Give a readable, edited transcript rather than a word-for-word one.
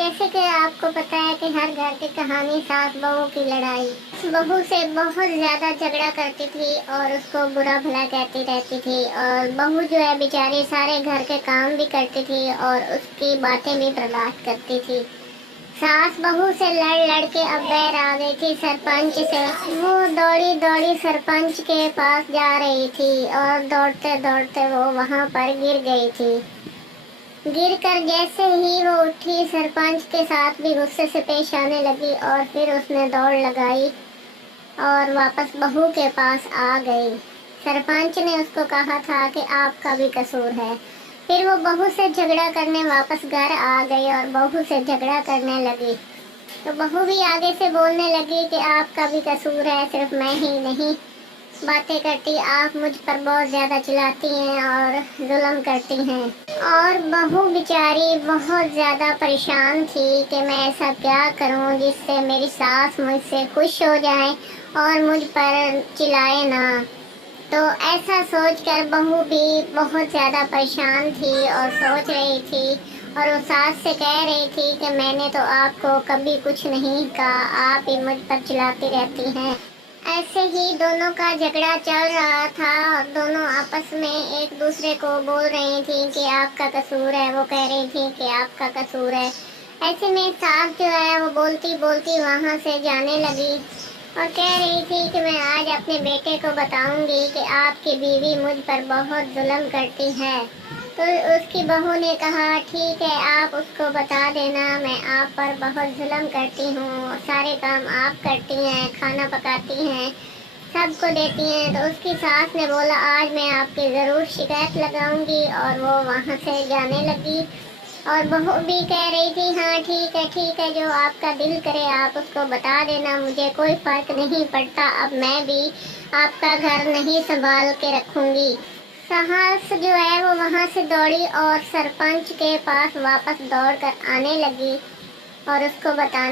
جیسے کہ آپ کو پتہ ہے کہ ہر گھر کی کہانی ساس بہو کی لڑائی، بہو سے بہت زیادہ جھگڑا کرتی تھی اور اس کو برا بھلا کہتی رہتی تھی، اور بہو جو ہے بیچاری سارے گھر کے کام بھی کرتی تھی اور اس کی باتیں بھی برداشت کرتی تھی۔ ساس بہو سے لڑ لڑ کے اب بیر آ گئی تھی سرپنچ سے۔ وہ دوڑی دوڑی سرپنچ کے پاس جا رہی تھی اور دوڑتے دوڑتے وہ وہاں پر گر گئی تھی۔ گر کر جیسے ہی وہ اٹھی، سرپنچ کے ساتھ بھی غصے سے پیش آنے لگی اور پھر اس نے دوڑ لگائی اور واپس بہو کے پاس آ گئی۔ سرپنچ نے اس کو کہا تھا کہ آپ کا بھی قصور ہے۔ پھر وہ بہو سے جھگڑا کرنے واپس گھر آ گئی اور بہو سے جھگڑا کرنے لگی، تو بہو بھی آگے سے بولنے لگی کہ آپ کا بھی قصور ہے، صرف میں ہی نہیں باتیں کرتی، آپ مجھ پر بہت زیادہ چلاتی ہیں اور ظلم کرتی ہیں۔ اور بہو بیچاری بہت زیادہ پریشان تھی کہ میں ایسا کیا کروں جس سے میری ساس مجھ سے خوش ہو جائے اور مجھ پر چلائے نہ۔ تو ایسا سوچ کر بہو بھی بہت زیادہ پریشان تھی اور سوچ رہی تھی، اور وہ ساس سے کہہ رہی تھی کہ میں نے تو آپ کو کبھی کچھ نہیں کہا، آپ ہی مجھ پر چلاتی رہتی ہیں۔ ایسے ہی دونوں کا جھگڑا چل رہا تھا اور دونوں آپس میں ایک دوسرے کو بول رہی تھی کہ آپ کا قصور ہے، وہ کہہ رہی تھی کہ آپ کا قصور ہے۔ ایسے میں ساس جو ہے وہ بولتی بولتی وہاں سے جانے لگی اور کہہ رہی تھی کہ میں آج اپنے بیٹے کو بتاؤں گی کہ آپ کی بیوی مجھ پر بہت ظلم کرتی ہے۔ تو اس کی بہو نے کہا ٹھیک ہے، آپ اس کو بتا دینا میں آپ پر بہت ظلم کرتی ہوں، سارے کام آپ کرتی ہیں، کھانا پکاتی ہیں، سب کو دیتی ہیں۔ تو اس کی ساس نے بولا آج میں آپ کی ضرور شکایت لگاؤں گی، اور وہ وہاں سے جانے لگی اور بہو بھی کہہ رہی تھی ہاں ٹھیک ہے، جو آپ کا دل کرے آپ اس کو بتا دینا، مجھے کوئی فرق نہیں پڑتا، اب میں بھی آپ کا گھر نہیں سنبھال کے رکھوں گی۔ ساس جو ہے وہ وہاں سے دوڑی اور سرپنچ کے پاس واپس دوڑ کر آنے لگی اور اس کو بتانے